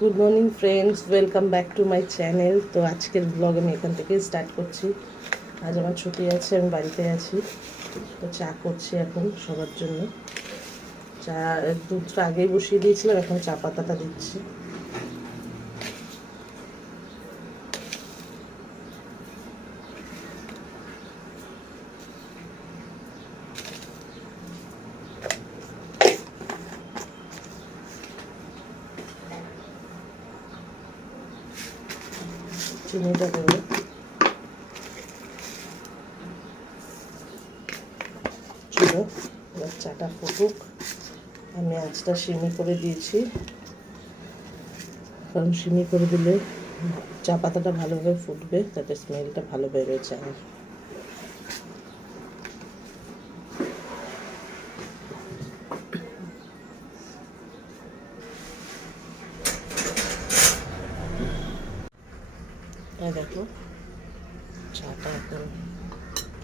Good morning friends, welcome back to my channel. তো আজকের blog আমি এখান থেকে স্টার্ট করছি। আজ আমার ছুটি আছে, আমি বাড়িতে আছি। তো চা করছি এখন সবার জন্য। চা দুধটা আগেই বসিয়ে দিয়েছিলাম, এখন চা পাতাটা দিচ্ছি। চিনিটা দেবো। চলো এবার চাটা ফুটুক। আমি আঁচটা সিমি করে দিয়েছি, কারণ সিমি করে দিলে চা পাতাটা ভালোভাবে ফুটবে, তাতে স্মেলটা ভালো বেরোয় চায়ের। দেখো চাটা এখন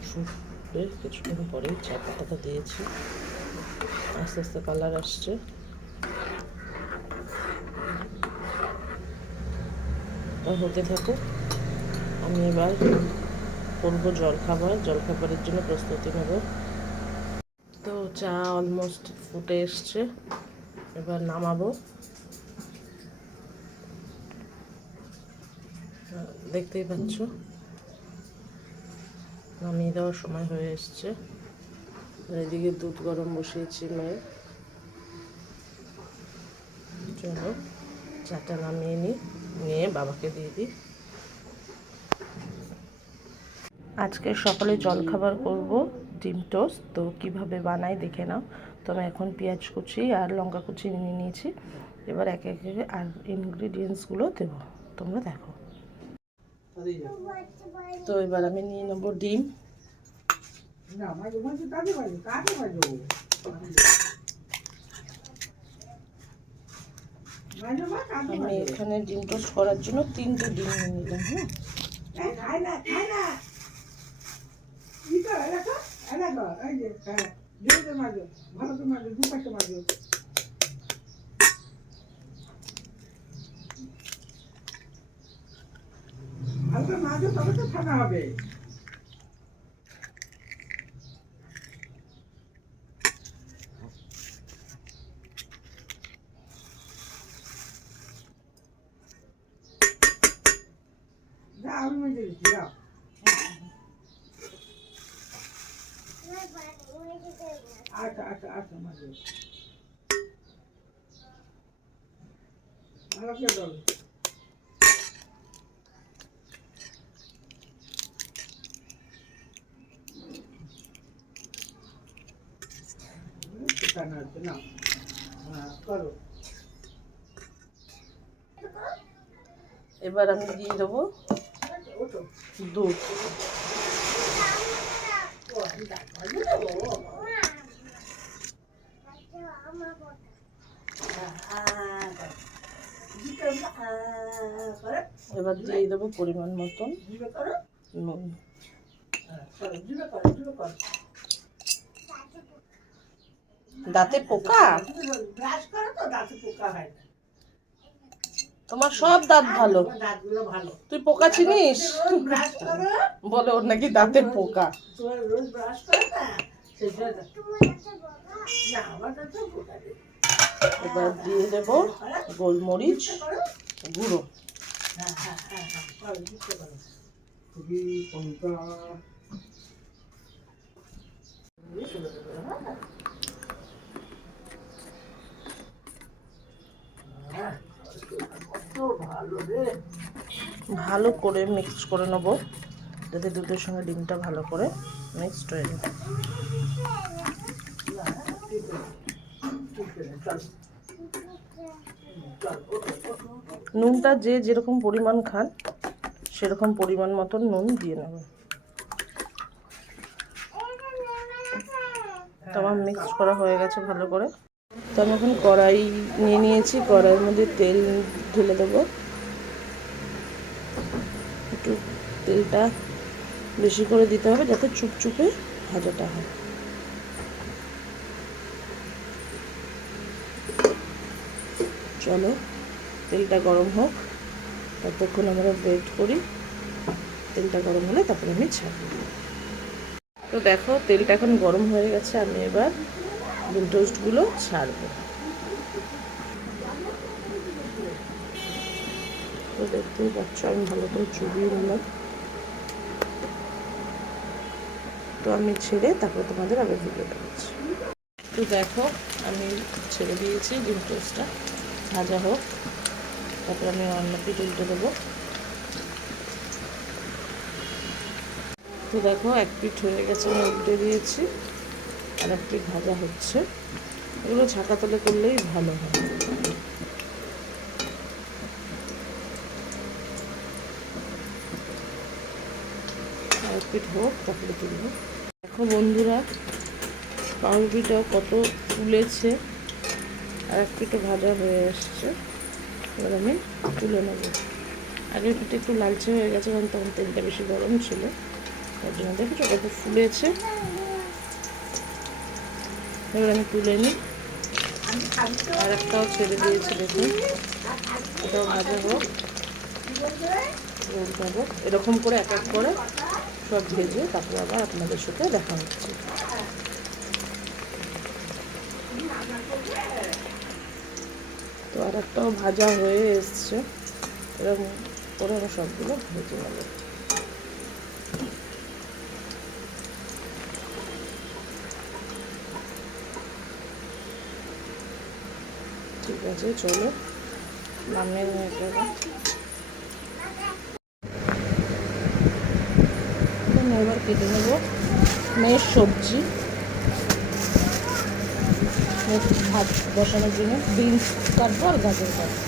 ফুটবে, কিছুক্ষণ পরেই চা পাতাটা দিয়েছি, আস্তে আস্তে কালার আসছে। হতে থাকুক, আমি এবার করবো জলখাবারের জন্য প্রস্তুতি নেব। তো চা অলমোস্ট ফুটে এসছে, এবার নামাবো। দেখতেই পাচ্ছ নামিয়ে দেওয়ার সময় হয়ে এসছে। এদিকে দুধ গরম বসিয়েছি মেয়ে। চলো চাটা নামিয়ে নিয়ে বাবাকে দিয়ে দিই। আজকে সকালে জলখাবার করব ডিম টোস্ট। তো কীভাবে বানাই দেখে নাও। তো আমি এখন পেঁয়াজ কুচি আর লঙ্কা কুচি নিয়ে নিয়েছি, এবার একে একে আর ইনগ্রিডিয়েন্টসগুলো দেবো, তোমরা দেখো। তো এবার আমি নিয়ে নেবো ডিম। আমি এখানে ডিম টোস্ট করার জন্য 3টে ডিম নিয়ে নিলাম। হালকা মাঝে তবে তো ঠান্ডা হবে। আমি মেজে দিচ্ছি, যাও। আচ্ছা আচ্ছা আচ্ছা, মাঝে ভালো করে দাও। এবার আমি দিয়ে দেবো দুধ। এবার দিয়ে দেবো পরিমাণ মতন নুন। দাঁতে পোকা? তোমার সব দাঁত ভালো, তুই পোকা চিনিস? বলে ওর নাকি দাঁতে পোকা। এবার দিয়ে দেব গোলমরিচ গুঁড়ো। ভালো করে মিক্স করে নেবো, যাতে দুধের সঙ্গে ডিমটা ভালো করে মিক্সড হয়ে যায়। নুনটা যে যেরকম পরিমাণ খান সেরকম পরিমাণ মতন নুন দিয়ে নেব। তো আমার মিক্স করা হয়ে গেছে ভালো করে। তো আমি এখন কড়াই নিয়ে নিয়েছি, কড়াইয়ের মধ্যে তেল ঢেলে দেবো। একটু তেলটা বেশি করে দিতে হবে যাতে চুপচুপে ভাজাটা হয়। চলো তেলটা গরম হোক, ততক্ষণ আমরা ওয়েট করি। তেলটা গরম হলে তারপরে আমি ছাড়বো। তো দেখো তেলটা এখন গরম হয়ে গেছে, আমি এবার ডিম টোস্টগুলো ছাড়বো। তো দেখতেই পাচ্ছ আমি ভালো করে চুবিয়ে নিলাম। তো আমি ছেড়ে তারপরে তোমাদের আবার ভিডিওটা করছি। তো দেখো আমি ছেড়ে দিয়েছি ডিম টোস্টটা, ভাজা হোক, তারপরে আমি অন্য পিঠ উল্টে দেবো। তো দেখো এক পিঠ হয়ে গেছে, আমি উল্টে দিয়েছি, আর এক পিঠ ভাজা হচ্ছে। এগুলো ছাকা তলে করলেই ভালো হয়। আর এক পিঠ হোক তারপরে তুলবো। দেখো বন্ধুরা পাউরুটিটাও কত ফুলেছে, আর এক পিঠও ভাজা হয়ে এসছে। এবার আমি তুলে নেব। আগের পিঠে একটু লালচে হয়ে গেছে, কারণ তখন তেলটা বেশি গরম ছিল, তার জন্য দেখেছো কত ফুলেছে। এবার আমি তুলে নিই। আর একটাও ছেড়ে দিয়েছি, দেখুন এটাও ভাজা হোক, উল্টাবো। এরকম করে এক এক করে সব ভেজে তারপরে আবার আপনাদের সাথে দেখা হচ্ছে। তো আর একটাও ভাজা হয়ে এসছে, এরকম করে আমি সবগুলো ভেজে নেব। ঠিক আছে, চলো নামিয়ে নিয়ে যাবো। এবার কেটে নেব মেয়ের সবজি, ভাত বসানোর জন্য বিনস কাটবো আর গাজর কাটবো।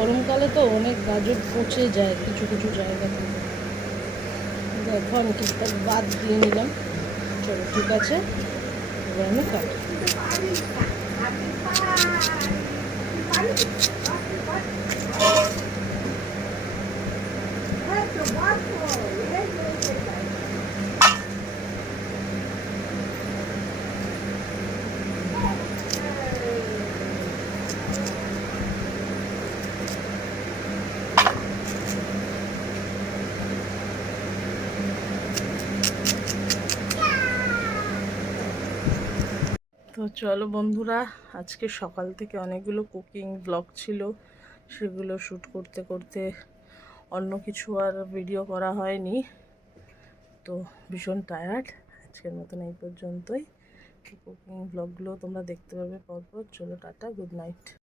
গরমকালে তো অনেক গাজর পচে যায় কিছু কিছু জায়গা থেকে। দেখো আমি কিছুটা বাদ দিয়ে নিলাম। চলো ঠিক আছে, এবার আমি কাটি। তো চলো বন্ধুরা, আজকে সকাল থেকে অনেকগুলো কুকিং ব্লগ ছিল, সেগুলো শ্যুট করতে করতে অন্য কিছু আর ভিডিও করা হয়নি। তো ভীষণ টায়ার্ড। আজকের মতন এই পর্যন্তই। কুকিং ব্লগগুলো তোমরা দেখতে পাবে পরপর। চলো টাটা, গুড নাইট।